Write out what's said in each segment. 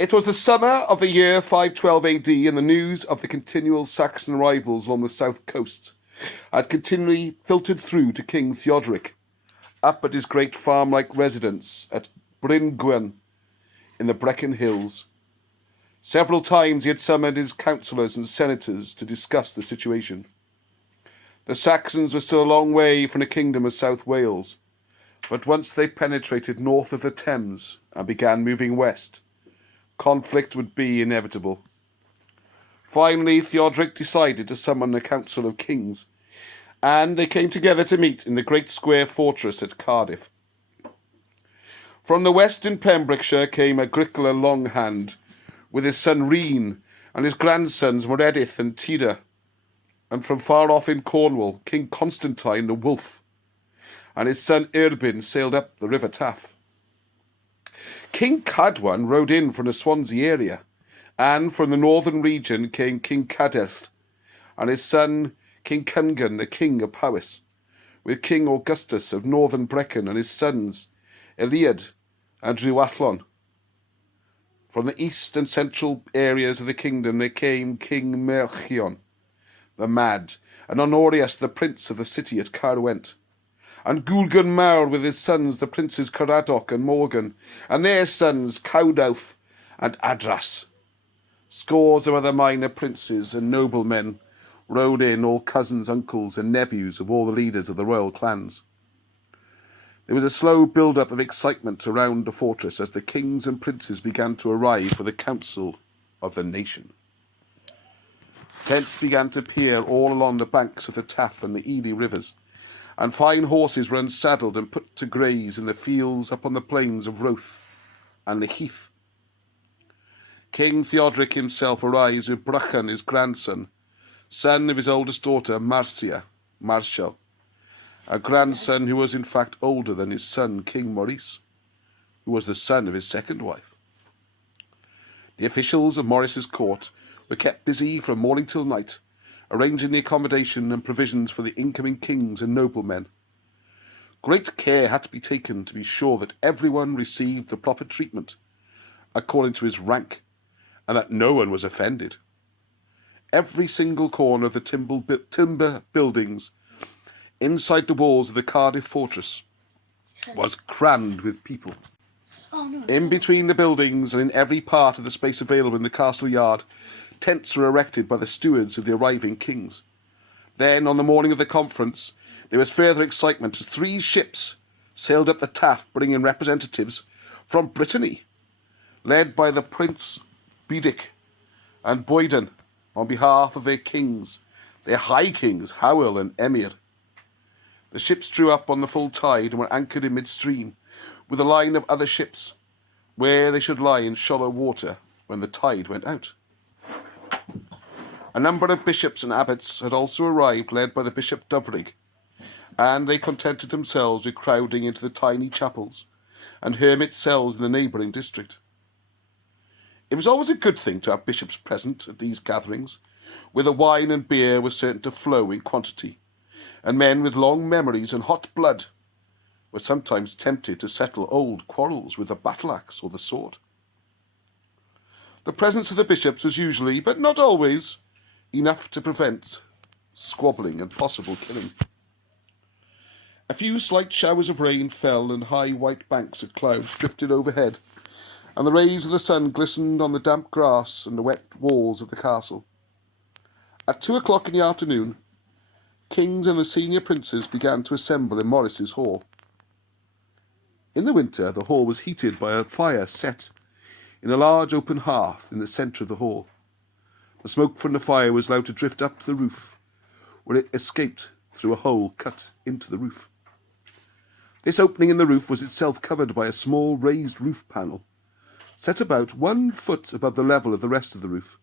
It was the summer of the year 512 AD, and the news of the continual Saxon arrivals along the south coast had continually filtered through to King Theodoric, up at his great farm-like residence at Bryn in the Brecon Hills. Several times he had summoned his councillors and senators to discuss the situation. The Saxons were still a long way from the kingdom of South Wales, but once they penetrated north of the Thames and began moving west, conflict would be inevitable. Finally, Theodoric decided to summon a council of kings, and they came together to meet in the great square fortress at Cardiff. From the west in Pembrokeshire came Agricola Longhand, with his son Rhun and his grandsons Meredith and Tewdrig, and from far off in Cornwall, King Constantine the Wolf, and his son Erbin sailed up the River Taff. King Cadwan rode in from the Swansea area, and from the northern region came King Cardiff, and his son King Cyngan, the king of Powys, with King Augustus of northern Brecon and his sons Eliad and Rhiwallon. From the east and central areas of the kingdom there came King Melchion the Mad, and Honorius the prince of the city at Carwent, and Gulgan Mawr with his sons the princes Caradoc and Morgan, and their sons Cawdawth and Adras. Scores of other minor princes and noblemen rode in, all cousins, uncles, and nephews of all the leaders of the royal clans. There was a slow build-up of excitement around the fortress as the kings and princes began to arrive for the council of the nation. Tents began to appear all along the banks of the Taff and the Ely rivers, and fine horses were unsaddled and put to graze in the fields up on the plains of Roath and the Heath. King Theodoric himself arrives with Brychan, his grandson, son of his oldest daughter, Marshal, a grandson who was in fact older than his son, King Maurice, who was the son of his second wife. The officials of Maurice's court were kept busy from morning till night, arranging the accommodation and provisions for the incoming kings and noblemen. Great care had to be taken to be sure that everyone received the proper treatment according to his rank, and that no one was offended. Every single corner of the timber buildings inside the walls of the Cardiff fortress was crammed with people. In between the buildings and in every part of the space available in the castle yard, tents were erected by the stewards of the arriving kings. Then, on the morning of the conference, there was further excitement as 3 ships sailed up the Taff, bringing representatives from Brittany, led by the Prince Bedic and Boyden, on behalf of their kings, their high kings, Howell and Emir. The ships drew up on the full tide and were anchored in midstream, with a line of other ships, where they should lie in shallow water when the tide went out. A number of bishops and abbots had also arrived, led by the Bishop Tewdrig, and they contented themselves with crowding into the tiny chapels and hermit cells in the neighbouring district. It was always a good thing to have bishops present at these gatherings, where the wine and beer were certain to flow in quantity, and men with long memories and hot blood were sometimes tempted to settle old quarrels with the battle-axe or the sword. The presence of the bishops was usually, but not always, enough to prevent squabbling and possible killing. A few slight showers of rain fell, and high white banks of clouds drifted overhead, and the rays of the sun glistened on the damp grass and the wet walls of the castle. At 2 o'clock in the afternoon, kings and the senior princes began to assemble in Maurice's hall. In the winter, the hall was heated by a fire set in a large open hearth in the centre of the hall. The smoke from the fire was allowed to drift up to the roof, where it escaped through a hole cut into the roof. This opening in the roof was itself covered by a small raised roof panel, set about 1 foot above the level of the rest of the roof,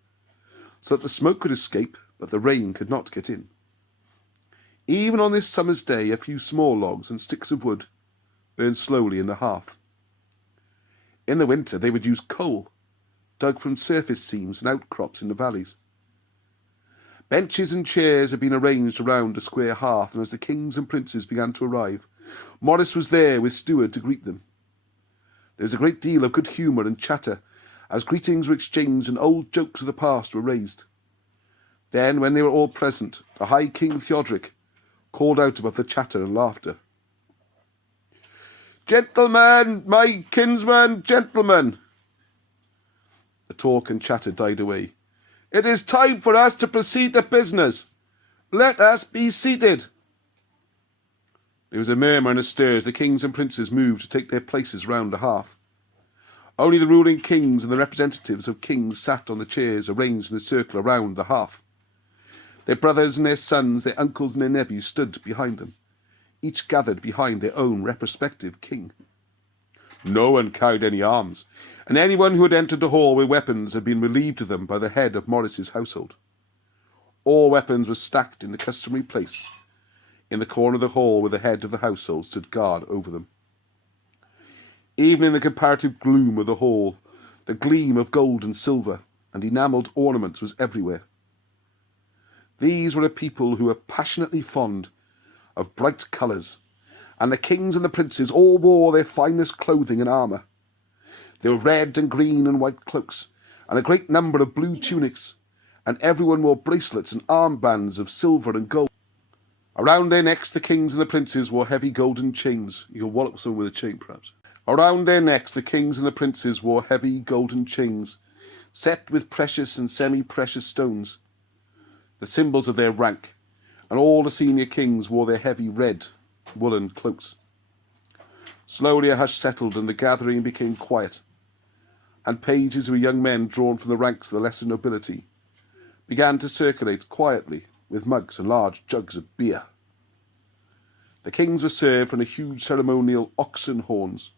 so that the smoke could escape, but the rain could not get in. Even on this summer's day, a few small logs and sticks of wood burned slowly in the hearth. In the winter, they would use coal, dug from surface seams and outcrops in the valleys. Benches and chairs had been arranged around the square hearth, and as the kings and princes began to arrive, Maurice was there with steward to greet them. There was a great deal of good humour and chatter, as greetings were exchanged and old jokes of the past were raised. Then, when they were all present, the High King Tewdrig called out above the chatter and laughter, "Gentlemen, my kinsmen, gentlemen!" The talk and chatter died away. "It is time for us to proceed to business. Let us be seated." There was a murmur and a stir as the kings and princes moved to take their places round the hearth. Only the ruling kings and the representatives of kings sat on the chairs arranged in a circle around the hearth. Their brothers and their sons, their uncles and their nephews stood behind them, each gathered behind their own respective king. No one carried any arms, and anyone who had entered the hall with weapons had been relieved of them by the head of Maurice's household. All weapons were stacked in the customary place, in the corner of the hall where the head of the household stood guard over them. Even in the comparative gloom of the hall, the gleam of gold and silver and enamelled ornaments was everywhere. These were a people who were passionately fond of bright colours, and the kings and the princes all wore their finest clothing and armour. There were red and green and white cloaks, and a great number of blue tunics, and everyone wore bracelets and armbands of silver and gold. Around their necks the kings and the princes wore heavy golden chains. You can wallop someone with a chain, perhaps. Around their necks the kings and the princes wore heavy golden chains, set with precious and semi-precious stones, the symbols of their rank, and all the senior kings wore their heavy red woolen cloaks. Slowly a hush settled and the gathering became quiet, and pages who were young men drawn from the ranks of the lesser nobility began to circulate quietly with mugs and large jugs of beer. The kings were served from the huge ceremonial oxen horns,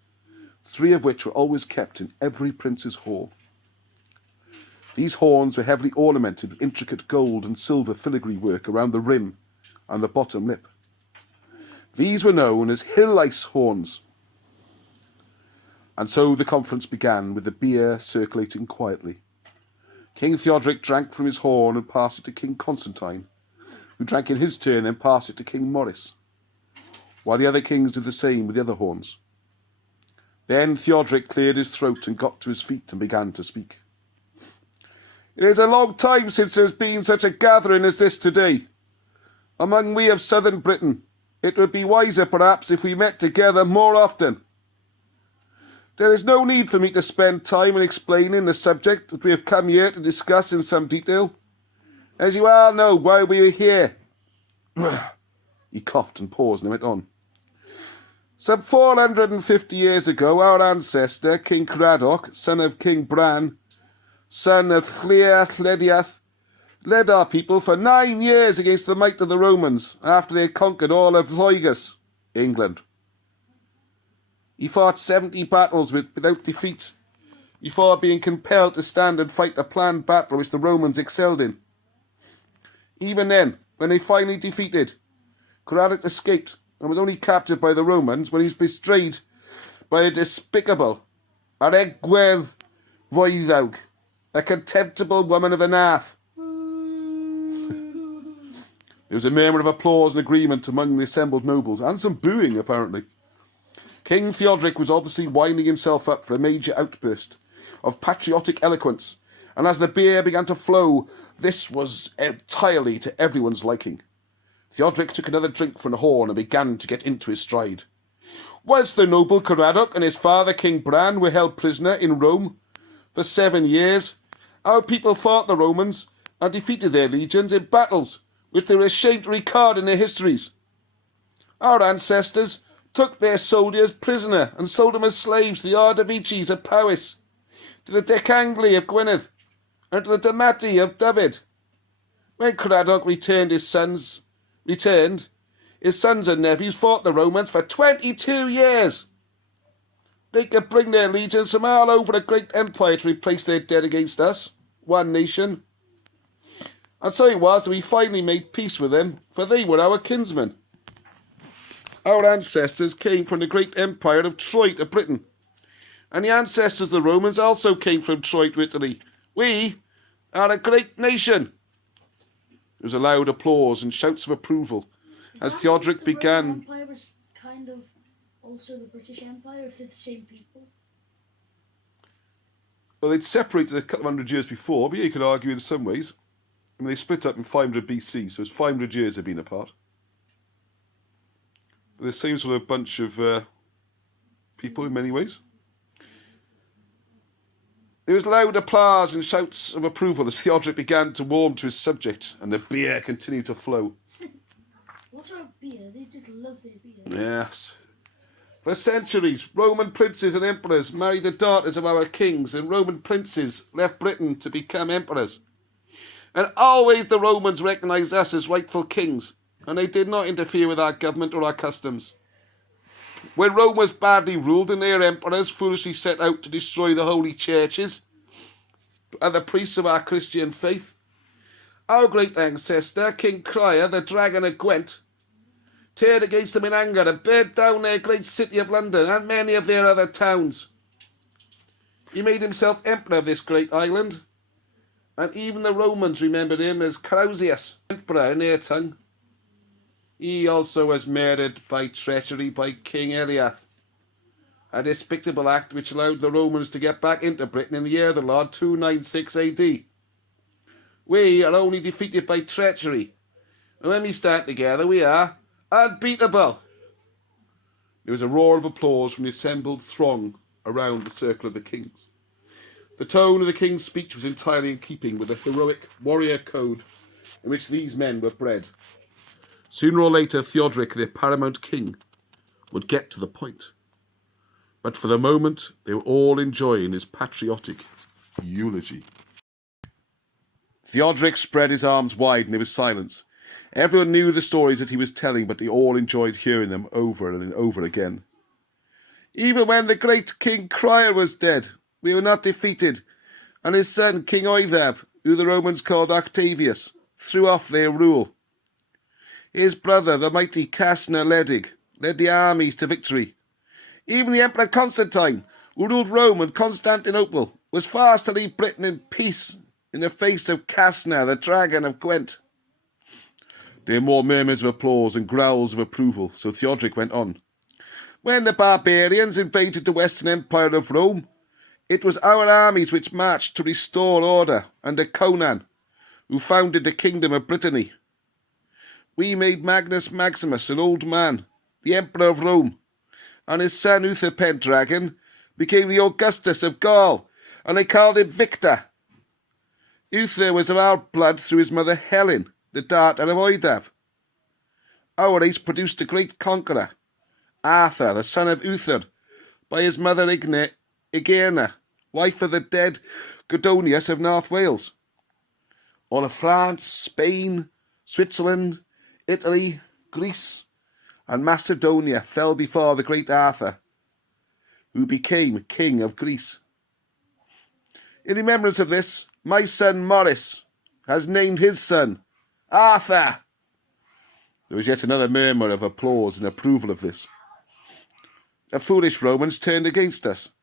3 of which were always kept in every prince's hall. These horns were heavily ornamented with intricate gold and silver filigree work around the rim and the bottom lip. These were known as hill ice horns. And so the conference began, with the beer circulating quietly. King Theodoric drank from his horn and passed it to King Constantine, who drank in his turn and passed it to King Maurice, while the other kings did the same with the other horns. Then Theodoric cleared his throat and got to his feet and began to speak. "It is a long time since there has been such a gathering as this today. Among we of southern Britain, it would be wiser perhaps if we met together more often. There is no need for me to spend time in explaining the subject that we have come here to discuss in some detail, as you all know why we are here." He coughed and paused and went on. "Some 450 years ago, our ancestor, King Cardiff, son of King Bran, son of Llediath, led our people for 9 years against the might of the Romans after they had conquered all of Lloegis, England. He fought 70 battles without defeat, before being compelled to stand and fight a planned battle which the Romans excelled in. Even then, when they finally defeated, Cardiff escaped and was only captured by the Romans when he was betrayed by a despicable Aregwerth Voidhaug, a contemptible woman of the North." There was a murmur of applause and agreement among the assembled nobles, and some booing, apparently. King Tewdrig was obviously winding himself up for a major outburst of patriotic eloquence, and as the beer began to flow, this was entirely to everyone's liking. Theodoric took another drink from the horn and began to get into his stride. "Whilst the noble Cardiff and his father King Bran were held prisoner in Rome for 7 years, our people fought the Romans and defeated their legions in battles which they were ashamed to record in their histories. Our ancestors took their soldiers prisoner and sold them as slaves to the Ardavices of Powys, to the Decangli of Gwynedd, and to the Damati of Dyfed. When Cardiff returned, his sons and nephews fought the Romans for 22 years. They could bring their legions from all over the great empire to replace their dead against us, one nation. And so it was that we finally made peace with them, for they were our kinsmen. Our ancestors came from the great empire of Troy to Britain, and the ancestors of the Romans also came from Troy to Italy. We are a great nation." There was a loud applause and shouts of approval as Theodoric began. The Roman Empire was kind of also the British Empire, if they're the same people. Well, they'd separated a couple of hundred years before, but yeah, you could argue in some ways. I mean, they split up in 500 BC, so it's 500 years they've been apart. But the same sort of bunch of people in many ways. There was loud applause and shouts of approval as Theodoric began to warm to his subject, and the beer continued to flow. What's wrong with beer? They just love their beer. Yes. For centuries, Roman princes and emperors married the daughters of our kings, and Roman princes left Britain to become emperors. And always the Romans recognised us as rightful kings, and they did not interfere with our government or our customs. When Rome was badly ruled and their emperors foolishly set out to destroy the holy churches and the priests of our Christian faith, our great ancestor, King Ch4ii, the Dragon of Gwent, turned against them in anger and burnt down their great city of London and many of their other towns. He made himself emperor of this great island, and even the Romans remembered him as Claudius, emperor in their tongue. He also was murdered by treachery by King Ch4ii, a despicable act which allowed the Romans to get back into Britain in the year of the Lord 296 AD. We are only defeated by treachery, and when we stand together we are unbeatable. There was a roar of applause from the assembled throng around the circle of the kings. The tone of the king's speech was entirely in keeping with the heroic warrior code in which these men were bred. Sooner or later, Theodoric, the paramount king, would get to the point. But for the moment, they were all enjoying his patriotic eulogy. Theodoric spread his arms wide and there was silence. Everyone knew the stories that he was telling, but they all enjoyed hearing them over and over again. Even when the great King Ch4ii was dead, we were not defeated, and his son King Ch4ii, who the Romans called Octavius, threw off their rule. His brother, the mighty Ch4ii led the armies to victory. Even the Emperor Constantine, who ruled Rome and Constantinople, was forced to leave Britain in peace in the face of Ch4ii, the Dragon of Gwent. There were more murmurs of applause and growls of approval, so Theodoric went on. When the barbarians invaded the Western Empire of Rome, it was our armies which marched to restore order under Conan, who founded the Kingdom of Brittany. We made Magnus Maximus an old man, the Emperor of Rome, and his son Uther Pendragon became the Augustus of Gaul, and they called him Victor. Uther was of our blood through his mother Helen, the daughter of Oedav. Our race produced a great conqueror, Arthur, the son of Uther, by his mother Igerna, wife of the dead Gwyddonius of North Wales. All of France, Spain, Switzerland, Italy, Greece, and Macedonia fell before the great Arthur, who became king of Greece. In remembrance of this, my son Maurice has named his son Arthur. There was yet another murmur of applause and approval of this. The foolish Romans turned against us,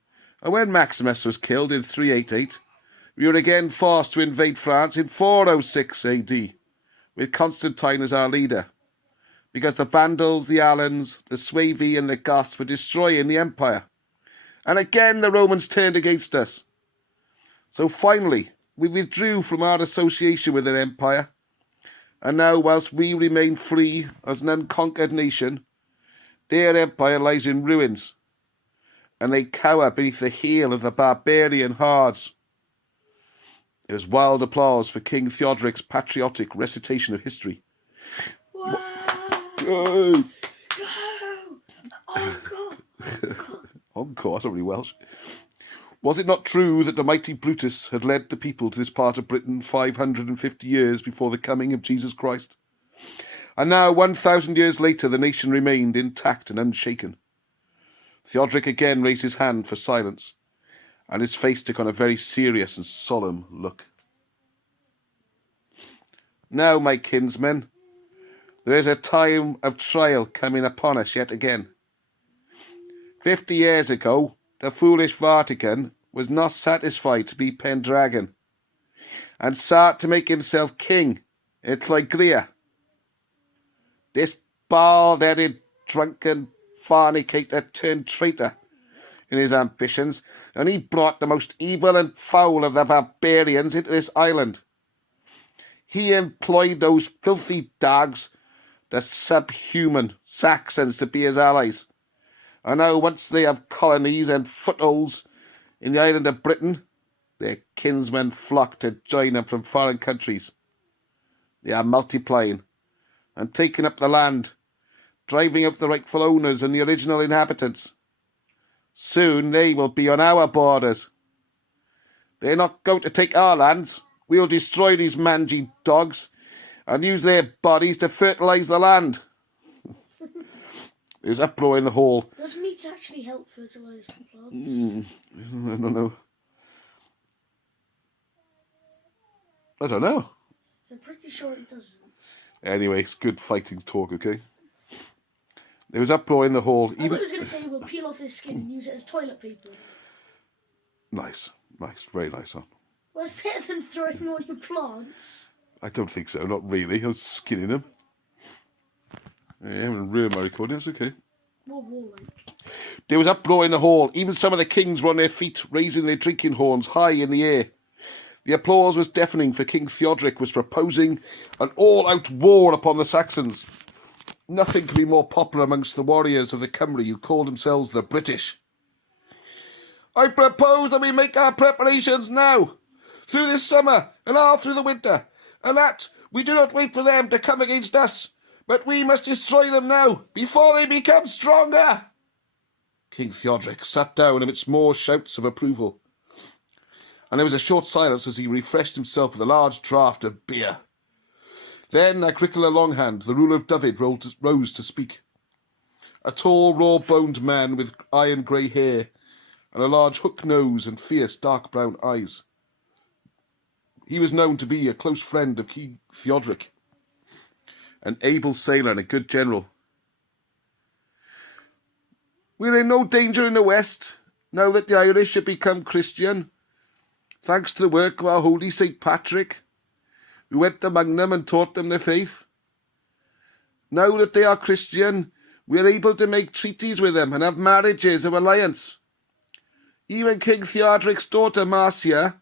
and when Maximus was killed in 388, we were again forced to invade France in 406 AD, with Constantine as our leader, because the Vandals, the Alans, the Suevi and the Goths were destroying the empire. And again the Romans turned against us. So finally, we withdrew from our association with their empire, and now whilst we remain free as an unconquered nation, their empire lies in ruins, and they cower beneath the heel of the barbarian hordes. There was wild applause for King Theodoric's patriotic recitation of history. Wow! Go! Encore! Encore, that's not really Welsh. Was it not true that the mighty Brutus had led the people to this part of Britain 550 years before the coming of Jesus Christ? And now, 1,000 years later, the nation remained intact and unshaken. Theodoric again raised his hand for silence, and his face took on a very serious and solemn look. Now, my kinsmen, there is a time of trial coming upon us yet again. 50 years ago, the foolish Vatican was not satisfied to be Pendragon, and sought to make himself king in Llygria. This bald-headed, drunken fornicator turned traitor in his ambitions, and he brought the most evil and foul of the barbarians into this island. He employed those filthy dogs, the subhuman Saxons, to be his allies. And now once they have colonies and footholds in the island of Britain, their kinsmen flock to join them from foreign countries. They are multiplying and taking up the land, driving out the rightful owners and the original inhabitants. Soon they will be on our borders. They're not going to take our lands. We'll destroy these mangy dogs and use their bodies to fertilise the land. There's uproar in the hall. Does meat actually help fertilise plants? I don't know. I don't know. I'm pretty sure it doesn't. Anyway, it's good fighting talk, okay? There was uproar in the hall. I thought he was going to say we'll peel off this skin and use it as toilet paper. Nice, very nice, huh? Well, it's better than throwing all your plants. I don't think so, not really. I was skinning them. Yeah, I'm real my recording, that's okay. More warlike. There was uproar in the hall. Even some of the kings were on their feet, raising their drinking horns high in the air. The applause was deafening, for King Theodoric was proposing an all-out war upon the Saxons. Nothing could be more popular amongst the warriors of the Cymru who called themselves the British. I propose that we make our preparations now, through this summer and all through the winter, and that we do not wait for them to come against us, but we must destroy them now, before they become stronger. King Theodoric sat down amidst more shouts of approval, and there was a short silence as he refreshed himself with a large draught of beer. Then Agricola Longhand, the ruler of Dyfed, rose to speak. A tall, raw-boned man with iron-grey hair and a large hook nose and fierce dark brown eyes. He was known to be a close friend of King Theodoric, an able sailor and a good general. We're in no danger in the west, now that the Irish have become Christian, thanks to the work of our holy St. Patrick, who went among them and taught them the faith. Now that they are Christian, we are able to make treaties with them and have marriages of alliance. Even King Theodoric's daughter, Marcia,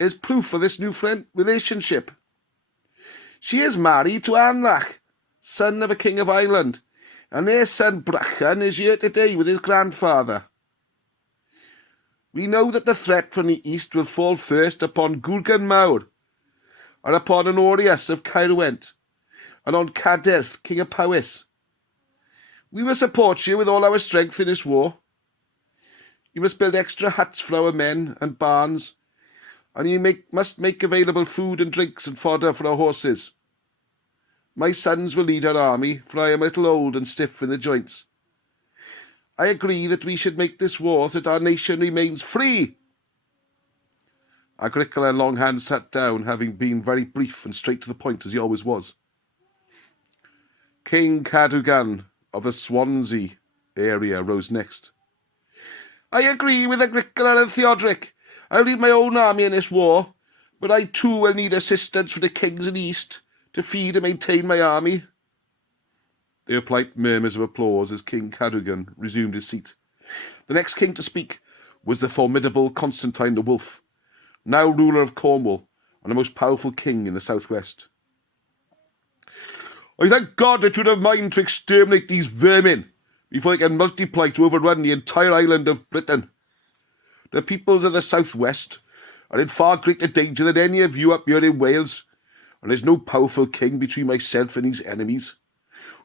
is proof of this new relationship. She is married to Anlach, son of a king of Ireland, and their son Brachan is here today with his grandfather. We know that the threat from the east will fall first upon Gwrgan Mawr, and upon Honorius of Caerwent, and on Cardiff, king of Powys. We will support you with all our strength in this war. You must build extra huts for our men and barns, and you must make available food and drinks and fodder for our horses. My sons will lead our army, for I am a little old and stiff in the joints. I agree that we should make this war so that our nation remains free. Agricola Longhand sat down, having been very brief and straight to the point, as he always was. King Pendragon of the Swansea area rose next. I agree with Agricola and Theodoric. I'll lead my own army in this war, but I too will need assistance from the kings in the east to feed and maintain my army. There were polite murmurs of applause as King Pendragon resumed his seat. The next king to speak was the formidable Constantine the Wolf, now ruler of Cornwall and the most powerful king in the southwest. I thank God that you'd have mind to exterminate these vermin before they can multiply to overrun the entire island of Britain. The peoples of the southwest are in far greater danger than any of you up here in Wales, and there's no powerful king between myself and these enemies.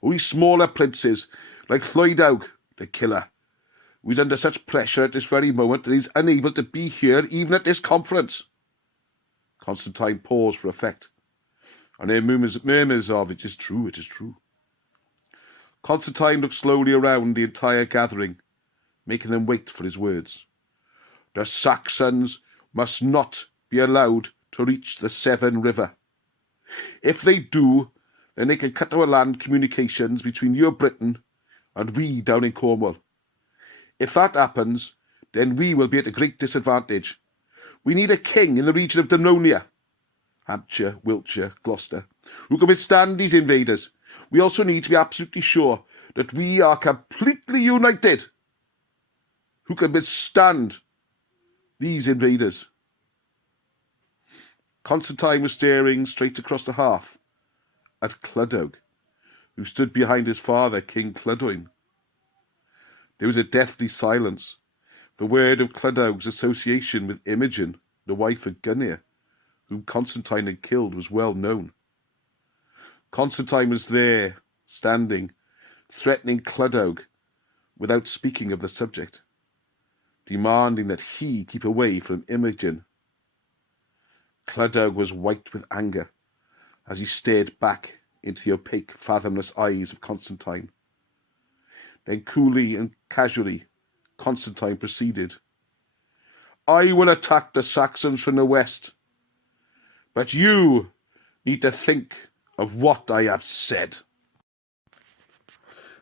Only smaller princes like Tewdrig, the killer, who is under such pressure at this very moment that he's unable to be here even at this conference. Constantine paused for effect, and there murmurs of, it is true, it is true. Constantine looked slowly around the entire gathering, making them wait for his words. The Saxons must not be allowed to reach the Severn River. If they do, then they can cut our land communications between you, Britain, and we down in Cornwall. If that happens, then we will be at a great disadvantage. We need a king in the region of Dumnonia, Hampshire, Wiltshire, Gloucester, who can withstand these invaders. We also need to be absolutely sure that we are completely united, who can withstand these invaders. Constantine was staring straight across the hearth at Tewdrig, who stood behind his father, King Ch4ii. There was a deathly silence. The word of Tewdrig's association with Imogen, the wife of Gunnar, whom Constantine had killed, was well known. Constantine was there, standing, threatening Tewdrig without speaking of the subject, demanding that he keep away from Imogen. Tewdrig was white with anger as he stared back into the opaque, fathomless eyes of Constantine. Then coolly and casually, Constantine proceeded. I will attack the Saxons from the west, but you need to think of what I have said.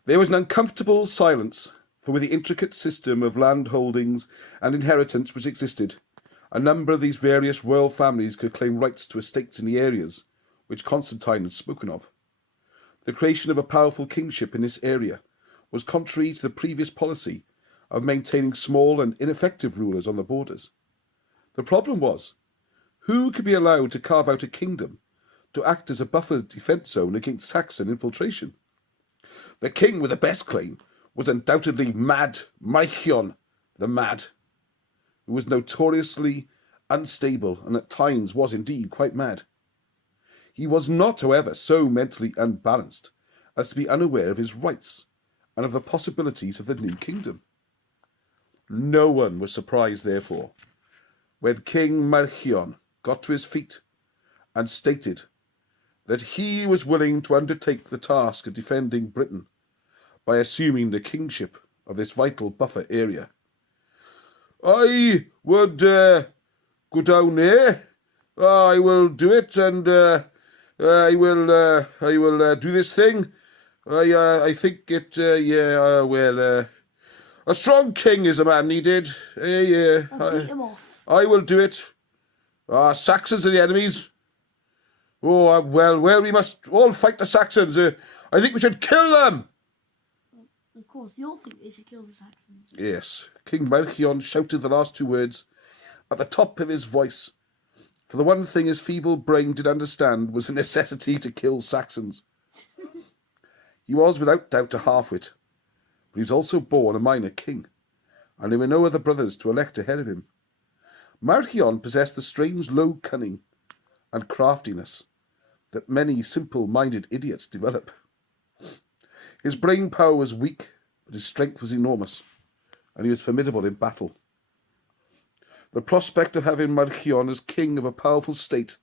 There was an uncomfortable silence, for with the intricate system of land holdings and inheritance which existed, a number of these various royal families could claim rights to estates in the areas which Constantine had spoken of. The creation of a powerful kingship in this area was contrary to the previous policy of maintaining small and ineffective rulers on the borders. The problem was, who could be allowed to carve out a kingdom to act as a buffer defence zone against Saxon infiltration? The king with the best claim was undoubtedly Mad Malchion the Mad, who was notoriously unstable and at times was indeed quite mad. He was not, however, so mentally unbalanced as to be unaware of his rights and of the possibilities of the new kingdom. No one was surprised, therefore, when King Malchion got to his feet and stated that he was willing to undertake the task of defending Britain by assuming the kingship of this vital buffer area. I would go down there. I will do it, and I will do this thing. I think it. A strong king is a man needed. I'll beat him off. I will do it. Saxons are the enemies. Oh, well, we must all fight the Saxons. I think we should kill them. Of course, they all think they should kill the Saxons. Yes, King Malchion shouted the last two words at the top of his voice, for the one thing his feeble brain did understand was the necessity to kill Saxons. He was without doubt a half-wit, but he was also born a minor king, and there were no other brothers to elect ahead of him. Malchion possessed the strange low cunning and craftiness that many simple-minded idiots develop. His brain power was weak, but his strength was enormous, and he was formidable in battle. The prospect of having Malchion as king of a powerful state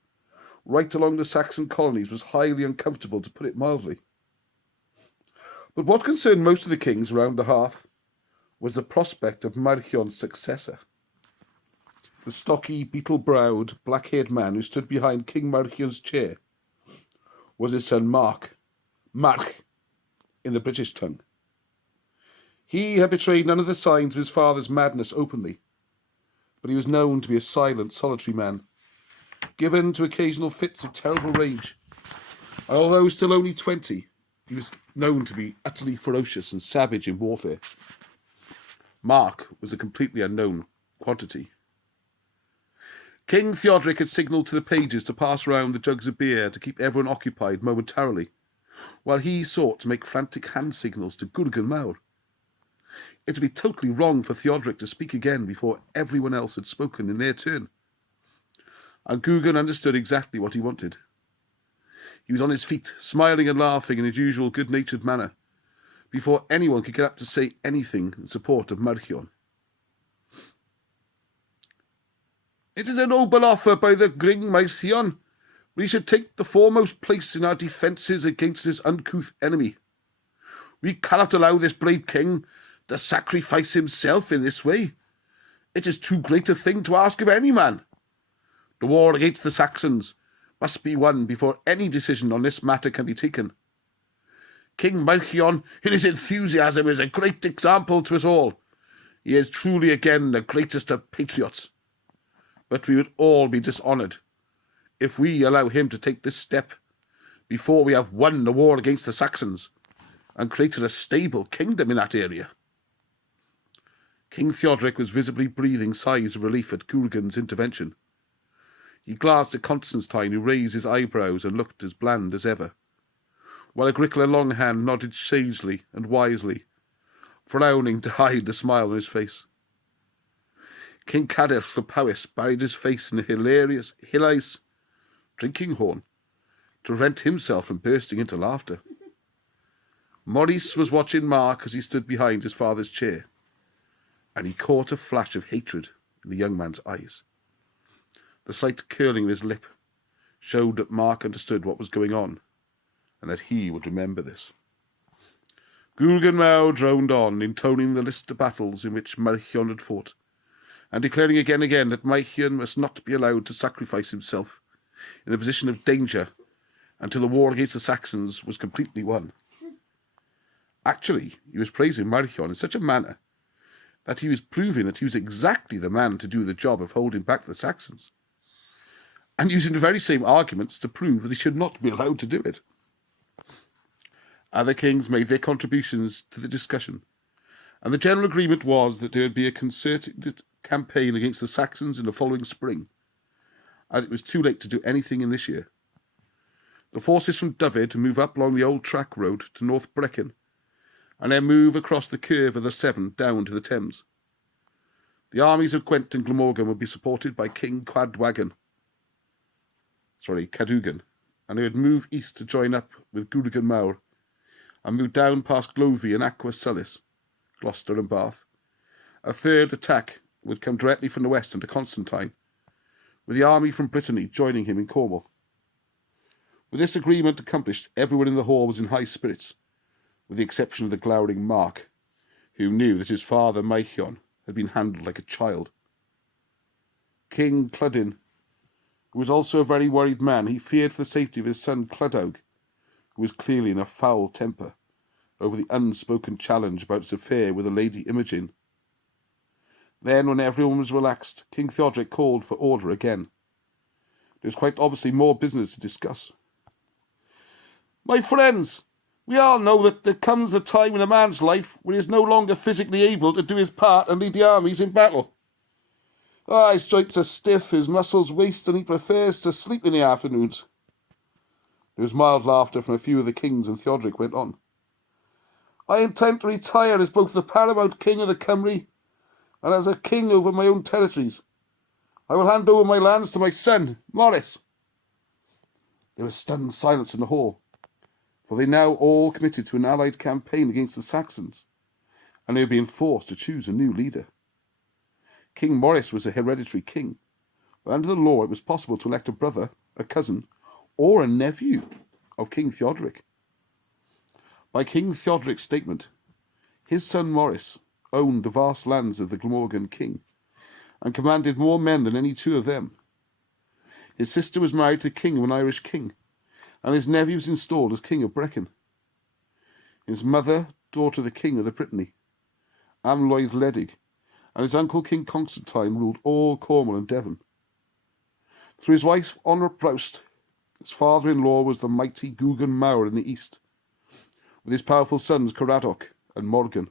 right along the Saxon colonies was highly uncomfortable, to put it mildly. But what concerned most of the kings around the hearth was the prospect of Malchion's successor. The stocky, beetle-browed, black-haired man who stood behind King Malchion's chair was his son Mark in the British tongue. He had betrayed none of the signs of his father's madness openly, but he was known to be a silent, solitary man, given to occasional fits of terrible rage. And although still only 20, he was known to be utterly ferocious and savage in warfare. Mark was a completely unknown quantity. King Theodoric had signalled to the pages to pass round the jugs of beer to keep everyone occupied momentarily, while he sought to make frantic hand signals to Gurg and Maur. It would be totally wrong for Theodoric to speak again before everyone else had spoken in their turn, and Gurgen understood exactly what he wanted. He was on his feet, smiling and laughing in his usual good-natured manner, before anyone could get up to say anything in support of Malchion. It is a noble offer by the King Malchion. We should take the foremost place in our defences against this uncouth enemy. We cannot allow this brave king to sacrifice himself in this way. It is too great a thing to ask of any man. The war against the Saxons must be won before any decision on this matter can be taken. King Malchion, in his enthusiasm, is a great example to us all. He is truly again the greatest of patriots. But we would all be dishonoured if we allow him to take this step before we have won the war against the Saxons and created a stable kingdom in that area. King Theodoric was visibly breathing sighs of relief at Gurgen's intervention. He glanced at Constantine, who raised his eyebrows and looked as bland as ever, while Agricola Longhand nodded sagely and wisely, frowning to hide the smile on his face. King Cardiff the Powys buried his face in a hilarious drinking horn to prevent himself from bursting into laughter. Maurice was watching Mark as he stood behind his father's chair, and he caught a flash of hatred in the young man's eyes. The slight curling of his lip showed that Mark understood what was going on, and that he would remember this. Gurgen Mawr droned on, intoning the list of battles in which Marcion had fought, and declaring again and again that Marcion must not be allowed to sacrifice himself in a position of danger until the war against the Saxons was completely won. Actually, he was praising Marcion in such a manner that he was proving that he was exactly the man to do the job of holding back the Saxons, and using the very same arguments to prove that he should not be allowed to do it. Other kings made their contributions to the discussion, and the general agreement was that there would be a concerted campaign against the Saxons in the following spring, as it was too late to do anything in this year. The forces from Dyfed move up along the old track road to North Brecon, and then move across the curve of the Severn down to the Thames. The armies of Gwent and Glamorgan would be supported by King Cadogan, and they would move east to join up with Gurgen Mawr, and move down past Glovey and Aqua Sulis, Gloucester and Bath. A third attack would come directly from the west into Constantine, with the army from Brittany joining him in Cornwall. With this agreement accomplished, everyone in the hall was in high spirits, with the exception of the glowering Mark, who knew that his father Marcion had been handled like a child. King Cludin, who was also a very worried man, he feared for the safety of his son Cludog, who was clearly in a foul temper over the unspoken challenge about his affair with the Lady Imogen. Then, when everyone was relaxed, King Theodoric called for order again. There was quite obviously more business to discuss. "My friends, we all know that there comes the time in a man's life when he is no longer physically able to do his part and lead the armies in battle. His joints are stiff, his muscles waste, and he prefers to sleep in the afternoons." There was mild laughter from a few of the kings, and Theodoric went on. "I intend to retire as both the paramount king of the Cymry and as a king over my own territories. I will hand over my lands to my son, Maurice." There was stunned silence in the hall, for they now all committed to an allied campaign against the Saxons, and they were being forced to choose a new leader. King Maurice was a hereditary king, but under the law it was possible to elect a brother, a cousin, or a nephew of King Theodoric. By King Theodoric's statement, his son Maurice owned the vast lands of the Glamorgan king, and commanded more men than any two of them. His sister was married to the king of an Irish king, and his nephew was installed as king of Brecon. His mother, daughter of the king of the Brittany, Amlwydd Ledig, and his uncle King Constantine ruled all Cornwall and Devon. Through his wife Honor Proust, his father-in-law was the mighty Gurgen Mawr in the east, with his powerful sons Caradoc and Morgan,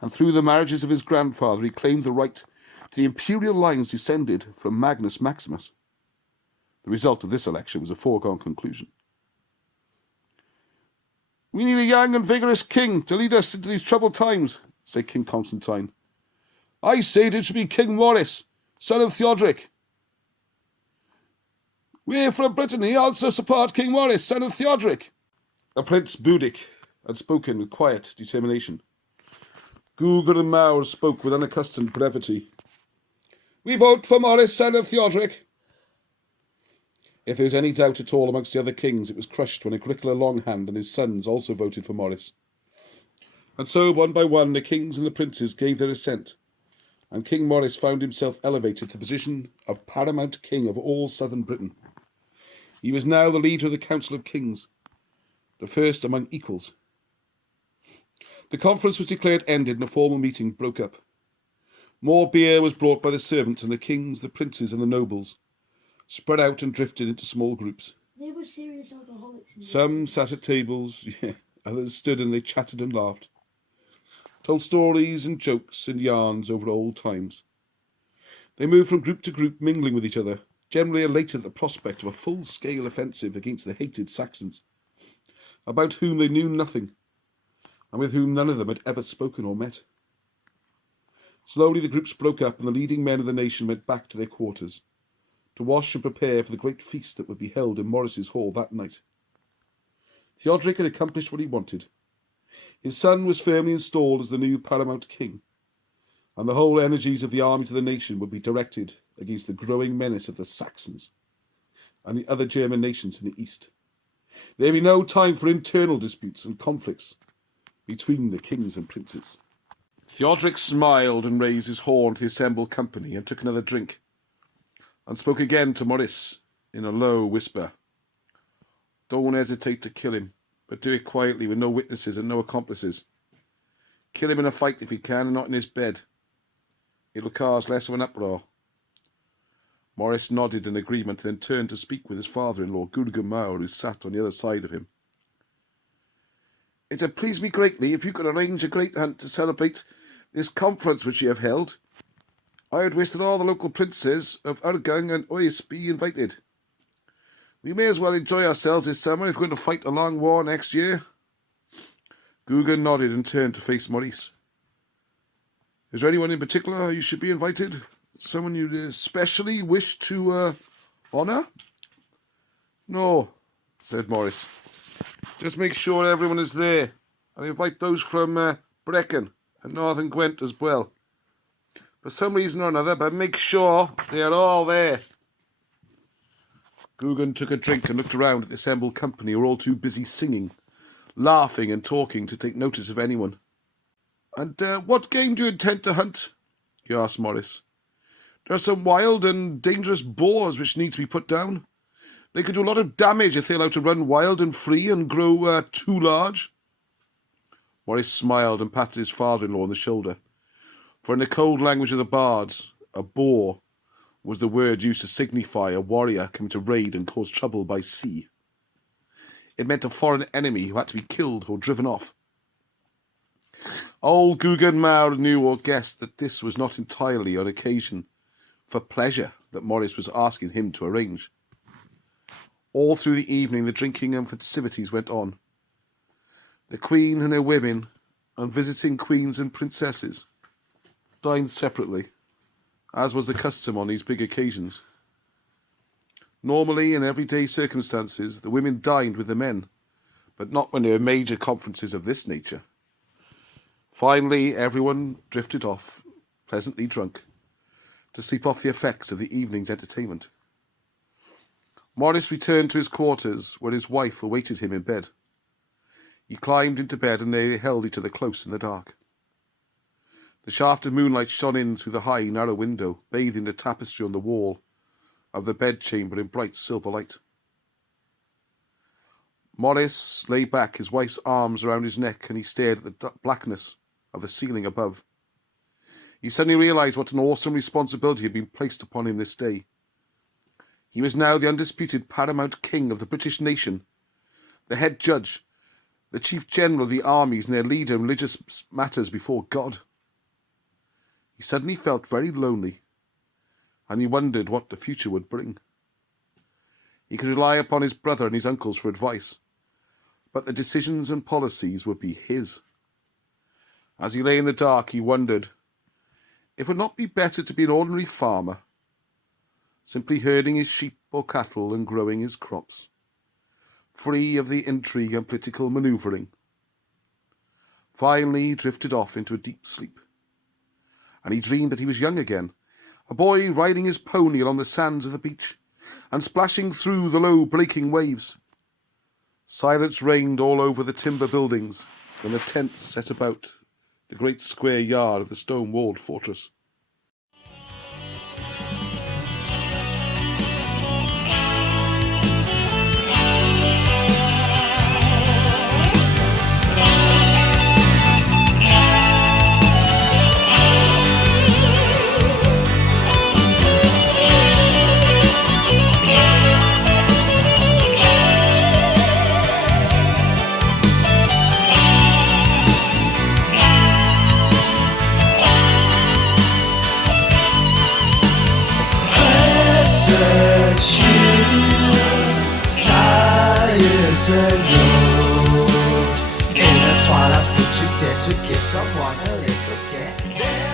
and through the marriages of his grandfather he claimed the right to the imperial lines descended from Magnus Maximus. The result of this election was a foregone conclusion. "We need a young and vigorous king to lead us into these troubled times," said King Constantine. "I say it should be King Maurice, son of Theodoric." "We from Brittany also support King Maurice, son of Theodoric." The Prince Boudic had spoken with quiet determination. Gurgen Mawr spoke with unaccustomed brevity. "We vote for Maurice, son of Theodoric." If there was any doubt at all amongst the other kings, it was crushed when Agricola Longhand and his sons also voted for Maurice. And so, one by one, the kings and the princes gave their assent, and King Maurice found himself elevated to the position of paramount king of all southern Britain. He was now the leader of the Council of Kings, the first among equals. The conference was declared ended and the formal meeting broke up. More beer was brought by the servants, and the kings, the princes, and the nobles spread out and drifted into small groups. They were serious alcoholics. Some sat at tables, others stood and they chatted and laughed. told stories and jokes and yarns over old times. They moved from group to group, mingling with each other, generally elated at the prospect of a full-scale offensive against the hated Saxons, about whom they knew nothing, and with whom none of them had ever spoken or met. Slowly the groups broke up, and the leading men of the nation went back to their quarters, to wash and prepare for the great feast that would be held in Maurice's hall that night. Tewdrig had accomplished what he wanted. His son was firmly installed as the new paramount king, and the whole energies of the armies of the nation would be directed against the growing menace of the Saxons and the other German nations in the east. There would be no time for internal disputes and conflicts between the kings and princes. Theodoric smiled and raised his horn to the assembled company and took another drink, and spoke again to Maurice in a low whisper. Don't hesitate to kill him, but do it quietly with no witnesses and no accomplices. Kill him in a fight if you can, and not in his bed. It'll cause less of an uproar. Maurice nodded in agreement, and then turned to speak with his father-in-law, Ch4ii, who sat on the other side of him. It'd please me greatly if you could arrange a great hunt to celebrate this conference which you have held. I would wish that all the local princes of Urgung and Uis be invited. We may as well enjoy ourselves this summer if we're going to fight a long war next year. Ch4ii nodded and turned to face Maurice. Is there anyone in particular you should be invited? Someone you especially wish to honour? No, said Maurice. Just make sure everyone is there, and invite those from Brecon and Northern Gwent as well. For some reason or another, but make sure they are all there. Ch4ii took a drink and looked around at the assembled company, who were all too busy singing, laughing and talking to take notice of anyone. And what game do you intend to hunt? He asked Maurice. There are some wild and dangerous boars which need to be put down. They could do a lot of damage if they allow to run wild and free and grow too large. Maurice smiled and patted his father-in-law on the shoulder, for in the cold language of the bards, a boar was the word used to signify a warrior coming to raid and cause trouble by sea. It meant a foreign enemy who had to be killed or driven off. Old Ch4ii knew or guessed that this was not entirely an occasion for pleasure that Maurice was asking him to arrange. All through the evening the drinking and festivities went on. The Queen and her women, and visiting queens and princesses, dined separately, as was the custom on these big occasions. Normally, in everyday circumstances, the women dined with the men, but not when there were major conferences of this nature. Finally, everyone drifted off, pleasantly drunk, to sleep off the effects of the evening's entertainment. Maurice returned to his quarters, where his wife awaited him in bed. He climbed into bed, and they held each other close in the dark. The shaft of moonlight shone in through the high, narrow window, bathing the tapestry on the wall of the bedchamber in bright silver light. Maurice lay back, his wife's arms around his neck, and he stared at the blackness of the ceiling above. He suddenly realized what an awesome responsibility had been placed upon him this day. He was now the undisputed paramount king of the British nation, the head judge, the chief general of the armies, and their leader in religious matters before God. He suddenly felt very lonely, and he wondered what the future would bring. He could rely upon his brother and his uncles for advice, but the decisions and policies would be his. As he lay in the dark, he wondered if it would not be better to be an ordinary farmer, simply herding his sheep or cattle and growing his crops, free of the intrigue and political manoeuvring. Finally, he drifted off into a deep sleep, and he dreamed that he was young again, a boy riding his pony along the sands of the beach and splashing through the low breaking waves. Silence reigned all over the timber buildings and the tents set about the great square yard of the stone-walled fortress. choose silence and gold. In the twilight, would you dare to give someone a little care?